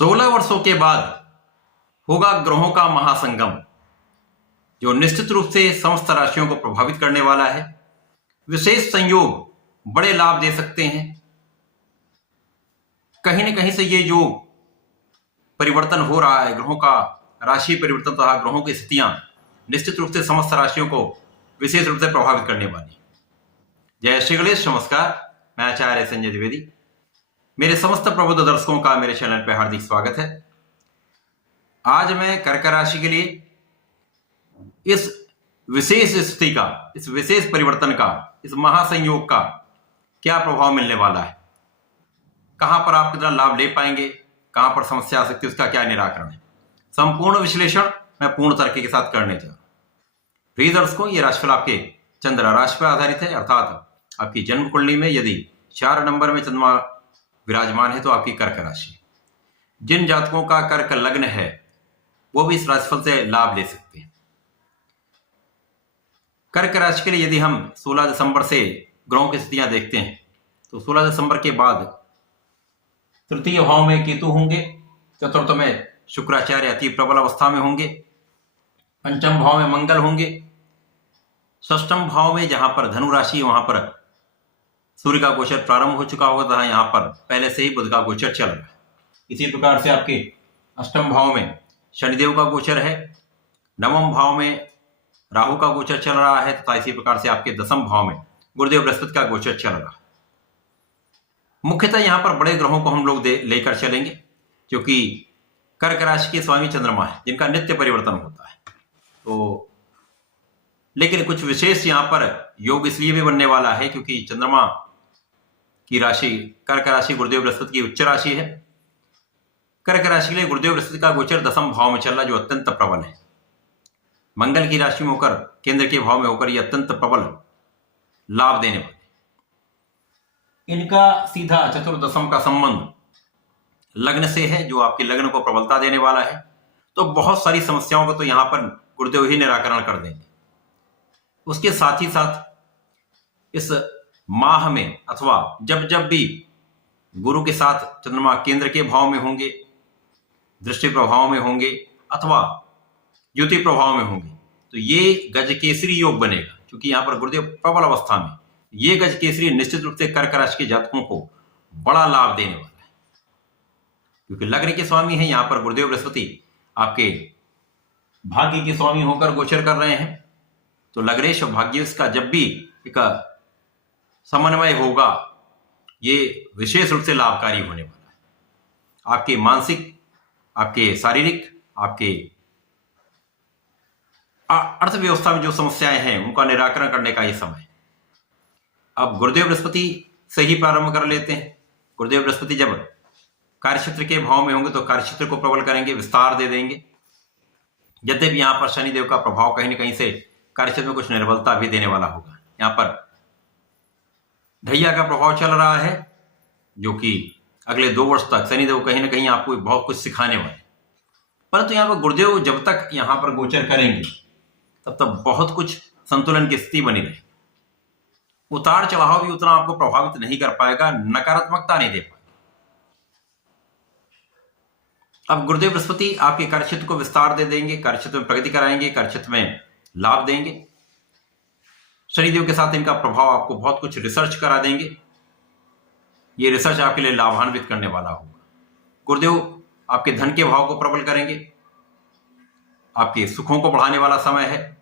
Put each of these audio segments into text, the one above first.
16 वर्षों के बाद होगा ग्रहों का महासंगम, जो निश्चित रूप से समस्त राशियों को प्रभावित करने वाला है। विशेष संयोग बड़े लाभ दे सकते हैं। कहीं न कहीं से ये जो परिवर्तन हो रहा है, ग्रहों का राशि परिवर्तन तथा ग्रहों की स्थितियां निश्चित रूप से समस्त राशियों को विशेष रूप से प्रभावित करने वाली। जय श्री गणेश, नमस्कार। मैं आचार्य संजय द्विवेदी। मेरे समस्त प्रबुद्ध दर्शकों का मेरे चैनल पर हार्दिक स्वागत है। आज मैं कर्क राशि के लिए इस विशेष स्थिति का, इस विशेष परिवर्तन का, इस महासंयोग का क्या प्रभाव मिलने वाला है, कहां पर आप कितना लाभ ले पाएंगे, कहां पर समस्या आ सकती है, उसका क्या निराकरण है, संपूर्ण विश्लेषण मैं पूर्ण तर्क के साथ करने जा रहा हूं। प्रिय दर्शकों, ये राशिफल आपके चंद्र राशि पर आधारित है, अर्थात आपकी जन्म कुंडली में यदि 4 नंबर में चंद्रमा विराजमान है तो आपकी कर्क राशि। जिन जातकों का कर्क लग्न है वो भी इस राशिफल से लाभ ले सकते हैं। कर्क राशि के लिए यदि हम 16 दिसंबर से ग्रहों की स्थितियां देखते हैं तो 16 दिसंबर के बाद तृतीय भाव में केतु होंगे, चतुर्थ में शुक्राचार्य अति प्रबल अवस्था में होंगे, पंचम भाव में मंगल होंगे, षष्ठम भाव में जहां पर धनु राशि वहां पर सूर्य का गोचर प्रारंभ हो चुका होगा तथा यहां पर पहले से ही बुध का गोचर चल रहा है। इसी प्रकार से आपके अष्टम भाव में शनिदेव का गोचर है, नवम भाव में राहु का गोचर चल रहा है तथा इसी प्रकार से आपके दसम भाव में गुरुदेव बृहस्पति का गोचर चल रहा है। मुख्यतः यहां पर बड़े ग्रहों को हम लोग लेकर चलेंगे, क्योंकि कर्क राशि के स्वामी चंद्रमा है जिनका नित्य परिवर्तन होता है। तो लेकिन कुछ विशेष यहां पर योग इसलिए भी बनने वाला है क्योंकि चंद्रमा की राशि कर्क राशि गुरुदेव बृहस्पति की उच्च राशि है। कर्क राशि के लिए गुरुदेव बृहस्पति का गोचर दसम भाव में चल रहा है, जो अत्यंत प्रबल है। मंगल की राशि में होकर, केंद्र के भाव में होकर यह अत्यंत प्रबल लाभ देने वाले। इनका सीधा चतुर्दशम का संबंध लग्न से है, जो आपके लग्न को प्रबलता देने वाला है। तो बहुत सारी समस्याओं को तो यहां पर गुरुदेव ही निराकरण कर देंगे। उसके साथ ही साथ इस माह में अथवा जब जब भी गुरु के साथ चंद्रमा केंद्र के भाव में होंगे, दृष्टि प्रभाव में होंगे अथवा युति प्रभाव में होंगे, तो ये गजकेसरी योग बनेगा। क्योंकि यहां पर गुरुदेव प्रबल अवस्था में, ये गजकेसरी निश्चित रूप से कर्क राशि के जातकों को बड़ा लाभ देने वाला है, क्योंकि लग्न के स्वामी है। यहां पर गुरुदेव बृहस्पति आपके भाग्य के स्वामी होकर गोचर कर रहे हैं। तो लग्नेश और भाग्येश का जब भी एक समन्वय होगा, ये विशेष रूप से लाभकारी होने वाला है। आपके मानसिक, आपके शारीरिक, आपके अर्थव्यवस्था में जो समस्याएं हैं उनका निराकरण करने का ये समय है। अब गुरुदेव बृहस्पति से ही प्रारंभ कर लेते हैं। गुरुदेव बृहस्पति जब कार्यक्षेत्र के भाव में होंगे तो कार्यक्षेत्र को प्रबल करेंगे, विस्तार दे देंगे। यद्यपि यहां पर शनिदेव का प्रभाव कहीं न कहीं से कार्यक्षेत्र में कुछ निर्बलता भी देने वाला होगा। यहां पर ढैया का प्रभाव चल रहा है, जो कि अगले 2 वर्ष तक शनिदेव कहीं ना कहीं आपको बहुत कुछ सिखाने वाले। परंतु यहां पर गुरुदेव जब तक यहां पर गोचर करेंगे तब तक बहुत कुछ संतुलन की स्थिति बनी रहेगी। उतार चढ़ाव भी उतना आपको प्रभावित नहीं कर पाएगा, नकारात्मकता नहीं दे पाएगा। अब गुरुदेव बृहस्पति आपके कार्यक्षेत्र को विस्तार दे देंगे, कार्यक्षेत्र में प्रगति कराएंगे, कार्यक्षेत्र में लाभ देंगे। शनिदेव के साथ इनका प्रभाव आपको बहुत कुछ रिसर्च करा देंगे। ये रिसर्च आपके लिए लाभान्वित करने वाला होगा। गुरुदेव आपके धन के भाव को प्रबल करेंगे, आपके सुखों को बढ़ाने वाला समय है।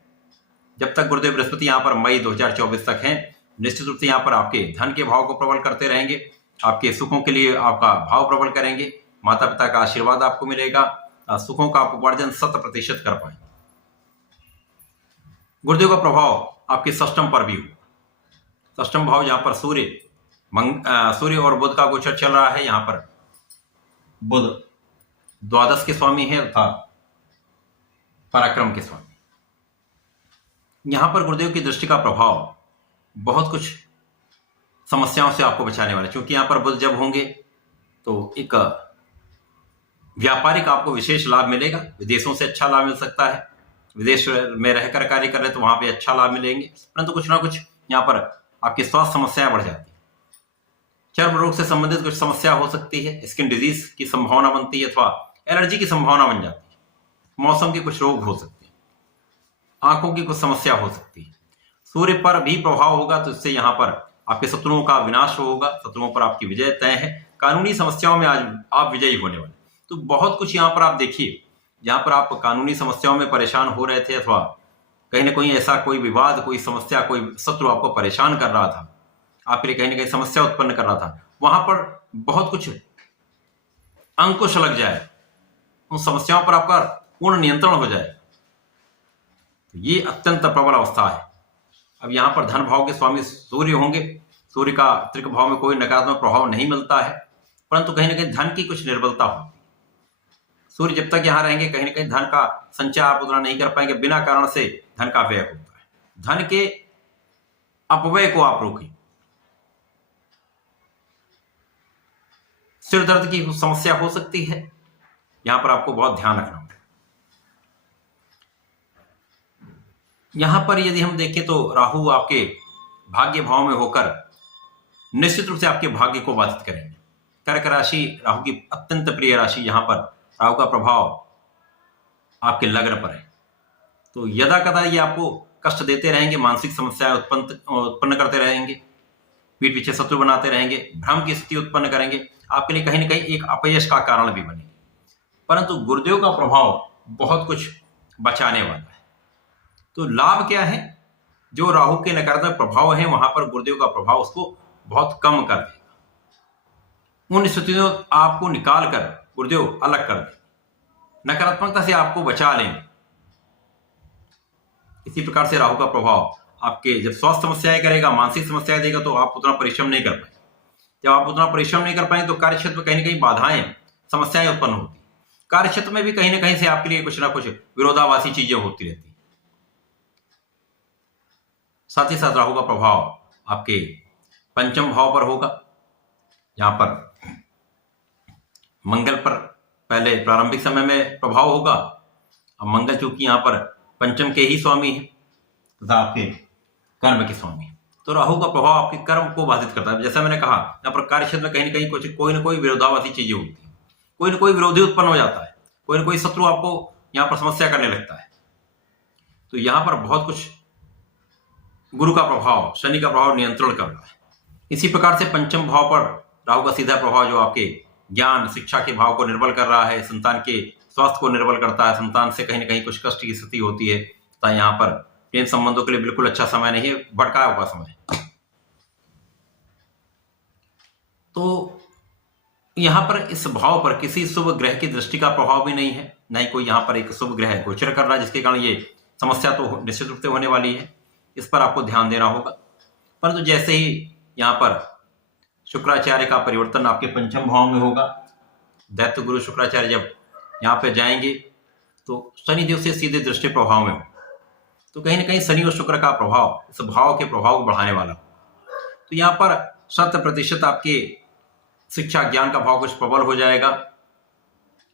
जब तक गुरुदेव बृहस्पति यहां पर मई 2024 तक हैं, निश्चित रूप से यहां पर आपके धन के भाव को प्रबल करते रहेंगे, आपके सुखों के लिए आपका भाव प्रबल करेंगे। माता पिता का आशीर्वाद आपको मिलेगा, सुखों का आप उपार्जन 100% कर पाएंगे। गुरुदेव का प्रभाव आपके षष्ठम पर भी होगा। षष्ठम भाव जहां पर सूर्य और बुध का गोचर चल रहा है, यहां पर बुध द्वादश के स्वामी है अर्थात पराक्रम के स्वामी। यहां पर गुरुदेव की दृष्टि का प्रभाव बहुत कुछ समस्याओं से आपको बचाने वाला है, क्योंकि यहां पर बुध जब होंगे तो एक व्यापारिक आपको विशेष लाभ मिलेगा। विदेशों से अच्छा लाभ मिल सकता है, विदेश में रहकर कार्य कर रहे तो वहां पे अच्छा लाभ मिलेंगे। परंतु कुछ ना कुछ यहाँ पर आपकी स्वास्थ्य समस्याएं बढ़ जाती हैं। चर्म रोग से संबंधित कुछ समस्या हो सकती है, स्किन डिजीज की संभावना बनती है अथवा एलर्जी की संभावना बन जाती है, मौसम के कुछ रोग हो सकते हैं, आंखों की कुछ समस्या हो सकती है, सूर्य पर भी प्रभाव होगा तो इससे यहाँ पर आपके शत्रुओं का विनाश होगा, शत्रुओं पर आपकी विजय तय है, कानूनी समस्याओं में आज आप विजयी होने वाले। तो बहुत कुछ यहाँ पर आप देखिए, जहां पर आप कानूनी समस्याओं में परेशान हो रहे थे अथवा कहीं ना कहीं ऐसा कोई विवाद, कोई समस्या, कोई शत्रु आपको परेशान कर रहा था, आपके लिए कहीं ना कहीं समस्या उत्पन्न कर रहा था, वहां पर बहुत कुछ अंकुश लग जाए, उन समस्याओं पर आपका पूर्ण नियंत्रण हो जाए। तो ये अत्यंत प्रबल अवस्था है। अब यहाँ पर धन भाव के स्वामी सूर्य होंगे, सूर्य का त्रिक भाव में कोई नकारात्मक प्रभाव नहीं मिलता है, परंतु कहीं ना कहीं धन की कुछ निर्बलता होती है। सूर्य जब तक यहाँ रहेंगे कहीं ना कहीं धन का संचय आप उतना नहीं कर पाएंगे, बिना कारण से धन का व्यय होता है। धन के अपव्यय को आप रोकिए। सिर दर्द की समस्या हो सकती है, यहां पर आपको बहुत ध्यान रखना होगा। यहां पर यदि हम देखें तो राहु आपके भाग्य भाव में होकर निश्चित रूप से आपके भाग्य को बाधित करेंगे। कर्क राशि राहु की अत्यंत प्रिय राशि, यहां पर राहु का प्रभाव आपके लग्न पर है, तो यदा कदा ये आपको कष्ट देते रहेंगे, मानसिक समस्याएं उत्पन्न करते रहेंगे, पीठ पीछे शत्रु बनाते रहेंगे, भ्रम की स्थिति उत्पन्न करेंगे, आपके लिए कहीं ना कहीं एक अपयश का कारण भी बनेंगे। परंतु गुरुदेव का प्रभाव बहुत कुछ बचाने वाला है। तो लाभ क्या है, जो राहु के नकारात्मक प्रभाव है वहां पर गुरुदेव का प्रभाव उसको बहुत कम कर देगा। उन स्थितियों आपको निकाल कर गुरुदेव अलग कर देंगे, नकारात्मकता से आपको बचा लेंगे। इसी प्रकार से राहु का प्रभाव आपके जब स्वास्थ्य समस्याएं करेगा, मानसिक समस्याएं देगा, तो आप उतना परिश्रम नहीं कर पाएंगे। जब आप उतना परिश्रम नहीं कर पाएंगे तो कार्य क्षेत्र में कहीं ना कहीं बाधाएं, समस्याएं उत्पन्न होती, कार्य क्षेत्र में भी कहीं ना कहीं से आपके लिए कुछ ना कुछ विरोधाभासी चीजें होती रहती। साथ ही साथ राहु का प्रभाव आपके पंचम भाव पर होगा, जहां पर मंगल पर पहले प्रारंभिक समय में प्रभाव होगा। अब मंगल चूंकि यहाँ पर पंचम के ही स्वामी है तथा आपके कर्म के स्वामी है, तो राहु का प्रभाव आपके कर्म को बाधित करता है। जैसा मैंने कहा, यहाँ पर कार्य क्षेत्र में कहीं ना कहीं कोई ना कोई विरोधाभासी चीजें होती है, कोई ना कोई विरोधी उत्पन्न हो जाता है, कोई ना कोई शत्रु आपको यहाँ पर समस्या करने लगता है। तो यहाँ पर बहुत कुछ गुरु का प्रभाव, शनि का प्रभाव नियंत्रण कर रहा है। इसी प्रकार से पंचम भाव पर राहु का सीधा प्रभाव जो आपके ज्ञान शिक्षा के भाव को निर्बल कर रहा है, संतान के स्वास्थ्य को निर्बल करता है, संतान से कहीं ना कहीं कुछ कष्ट की स्थिति होती है। तो यहाँ पर प्रेम संबंधों के लिए बिल्कुल अच्छा समय नहीं है, भटकाया हुआ समय। तो यहाँ पर इस भाव पर किसी शुभ ग्रह की दृष्टि का प्रभाव भी नहीं है, न ही कोई यहाँ पर एक शुभ ग्रह गोचर कर रहा है, जिसके कारण ये समस्या तो निश्चित रूप से होने वाली है। इस पर आपको ध्यान देना होगा। परंतु जैसे ही यहाँ पर शुक्राचार्य का परिवर्तन आपके पंचम भाव में होगा, दैत्य गुरु शुक्राचार्य जब यहाँ पे जाएंगे तो शनिदेव से सीधे दृष्टि प्रभाव में हो, तो कहीं ना कहीं शनि और शुक्र का प्रभाव इस भाव के प्रभाव को बढ़ाने वाला। तो यहाँ पर 100% आपके शिक्षा ज्ञान का भाव कुछ प्रबल हो जाएगा,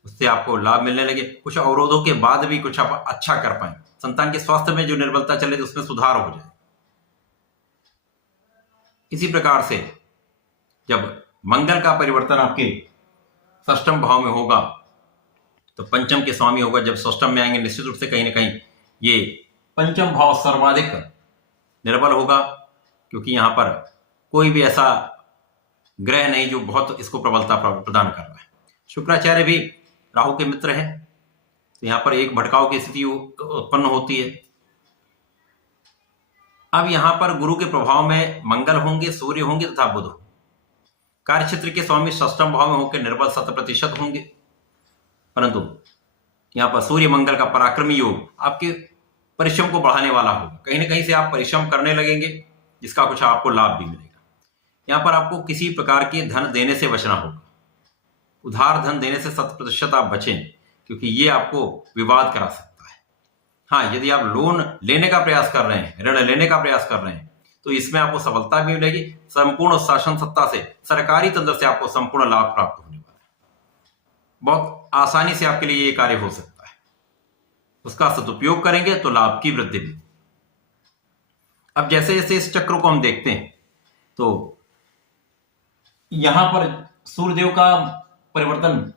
उससे आपको लाभ मिलने लगे। कुछ अवरोधों के बाद भी कुछ आप अच्छा कर पाए, संतान के स्वास्थ्य में जो निर्बलता चले तो उसमें सुधार हो जाए। इसी प्रकार से जब मंगल का परिवर्तन आपके षष्ठम भाव में होगा तो पंचम के स्वामी होगा, जब षष्ठम में आएंगे निश्चित रूप से कहीं ना कहीं ये पंचम भाव सर्वाधिक निर्बल होगा, क्योंकि यहां पर कोई भी ऐसा ग्रह नहीं जो बहुत इसको प्रबलता प्रदान कर रहा है। शुक्राचार्य भी राहु के मित्र हैं, तो यहां पर एक भटकाव की स्थिति उत्पन्न होती है। अब यहां पर गुरु के प्रभाव में मंगल होंगे, सूर्य होंगे तथा बुध। कार्य क्षेत्र के स्वामी षष्ठम भाव में होकर निर्बल 100% होंगे, परंतु यहां पर सूर्य मंगल का पराक्रमी योग आपके परिश्रम को बढ़ाने वाला होगा। कहीं ना कहीं से आप परिश्रम करने लगेंगे, जिसका कुछ आपको लाभ भी मिलेगा। यहां पर आपको किसी प्रकार के धन देने से बचना होगा, उधार धन देने से 100% आप बचें, क्योंकि ये आपको विवाद करा सकता है। हाँ, यदि आप लोन लेने का प्रयास कर रहे हैं, ऋण लेने का प्रयास कर रहे हैं, तो इसमें आपको सफलता भी मिलेगी। संपूर्ण शासन सत्ता से, सरकारी तंत्र से आपको संपूर्ण लाभ प्राप्त होने वाला है। बहुत आसानी से आपके लिए ये कार्य हो सकता है, उसका सदुपयोग करेंगे तो लाभ की वृद्धि भी। अब जैसे जैसे इस चक्र को हम देखते हैं, तो यहां पर सूर्यदेव का परिवर्तन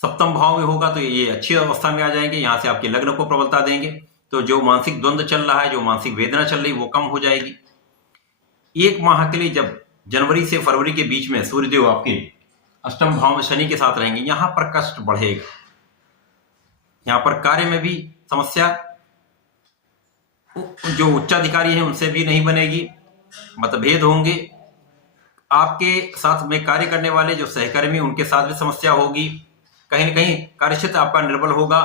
सप्तम भाव में होगा तो ये अच्छी अवस्था में आ जाएंगे, यहां से आपके लग्न को प्रबलता देंगे। तो जो मानसिक द्वंद्व चल रहा है, जो मानसिक वेदना चल रही है, वो कम हो जाएगी। एक माह के लिए जब जनवरी से फरवरी के बीच में सूर्यदेव आपके अष्टम भाव में शनि के साथ रहेंगे, यहां पर कष्ट बढ़ेगा, यहां पर कार्य में भी समस्या, जो उच्चाधिकारी हैं उनसे भी नहीं बनेगी, मतभेद होंगे। आपके साथ में कार्य करने वाले जो सहकर्मी, उनके साथ भी समस्या होगी। कहीं ना कहीं कार्यक्षेत्र आपका निर्बल होगा,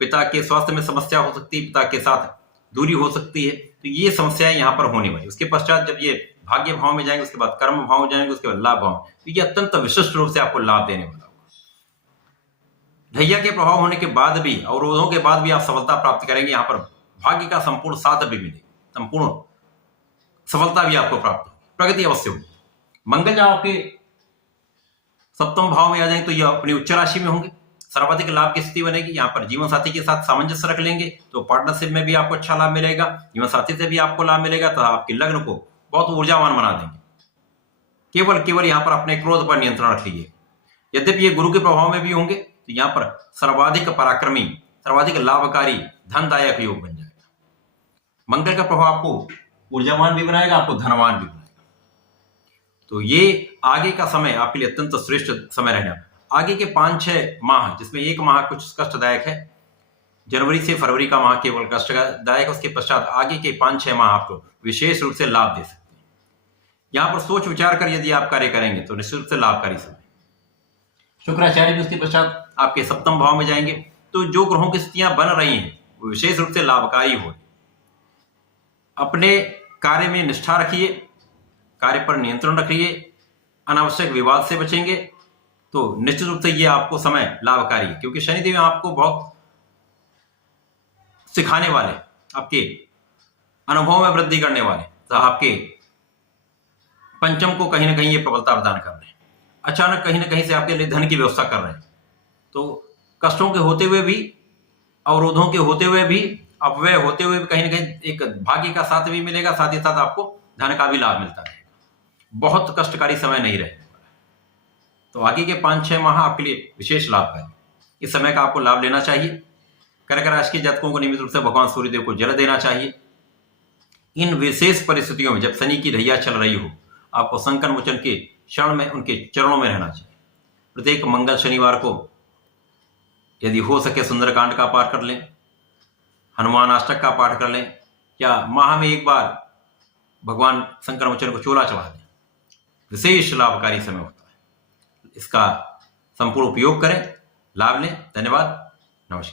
पिता के स्वास्थ्य में समस्या हो सकती है, पिता के साथ दूरी हो सकती है। तो ये समस्याएं यहाँ पर होने वाली। उसके पश्चात जब ये भाग्य भाव में जाएंगे, उसके बाद कर्म भाव में जाएंगे, उसके बाद लाभ भाव, तो ये अत्यंत विशिष्ट रूप से आपको लाभ देने वाला होगा। ढैया के प्रभाव होने के बाद भी, अवरोधों के बाद भी आप सफलता प्राप्त करेंगे। यहाँ पर भाग्य का संपूर्ण साथ भी मिले, संपूर्ण सफलता भी आपको प्राप्त होगी, प्रगति अवश्य होगी। मंगल जब आपके सप्तम भाव में आ जाएंगे तो यह अपनी उच्च राशि में होंगे, सर्वाधिक लाभ की स्थिति बनेगी। यहाँ पर जीवन साथी के साथ सामंजस्य रख लेंगे तो पार्टनरशिप में भी आपको अच्छा लाभ मिलेगा, जीवन साथी से भी आपको लाभ मिलेगा, तो आपके लग्न को बहुत ऊर्जावान बना देंगे। केवल यहाँ पर अपने क्रोध पर नियंत्रण रख लीजिए। यद्यपि ये गुरु के प्रभाव में भी होंगे तो यहाँ पर सर्वाधिक पराक्रमी, सर्वाधिक लाभकारी, धनदायक योग बन जाएगा। मंगल का प्रभाव आपको ऊर्जावान भी बनाएगा, आपको धनवान भी बनाएगा। तो ये आगे का समय आपके लिए अत्यंत श्रेष्ठ समय रहना। आगे के 5-6 माह, जिसमें एक माह कुछ कष्टदायक है, जनवरी से फरवरी का माह केवल कष्टदायक, उसके पश्चात आगे के 5-6 माह आपको विशेष रूप से लाभ दे सकते हैं। यहाँ पर सोच विचार कर यदि आप कार्य करेंगे तो निश्चित रूप से लाभकारी समय। शुक्राचार्य भी उसके पश्चात आपके सप्तम भाव में जाएंगे, तो जो ग्रहों की स्थितियां बन रही हैं वो विशेष रूप से लाभकारी हो। अपने कार्य में निष्ठा रखिए, कार्य पर नियंत्रण रखिए, अनावश्यक विवाद से बचेंगे तो निश्चित रूप से ये आपको समय लाभकारी है। क्योंकि शनिदेव आपको बहुत सिखाने वाले, आपके अनुभव में वृद्धि करने वाले, तो आपके पंचम को कहीं ना कहीं ये प्रबलता प्रदान कर रहे हैं। अचानक कहीं ना कहीं से आपके लिए धन की व्यवस्था कर रहे हैं, तो कष्टों के होते हुए भी, अवरोधों के होते हुए भी, अपव्यय होते हुए भी कहीं ना कहीं एक भाग्य का साथ भी मिलेगा, साथ ही साथ आपको धन का भी लाभ मिलता है। बहुत कष्टकारी समय नहीं रहे। तो आगे के 5-6 माह आपके लिए विशेष लाभकारी, इस समय का आपको लाभ लेना चाहिए। कर्क राशि के जातकों को नियमित रूप से भगवान सूर्यदेव को जल देना चाहिए। इन विशेष परिस्थितियों में जब शनि की ढैया चल रही हो, आपको संकट मोचन के क्षण में उनके चरणों में रहना चाहिए। प्रत्येक मंगल शनिवार को यदि हो सके सुंदरकांड का पाठ कर लें, हनुमान अष्टक का पाठ कर लें, या माह में एक बार भगवान संकट मोचन को चोला चढ़ा दें। विशेष लाभकारी समय होता है। इसका संपूर्ण उपयोग करें, लाभ लें। धन्यवाद, नमस्कार।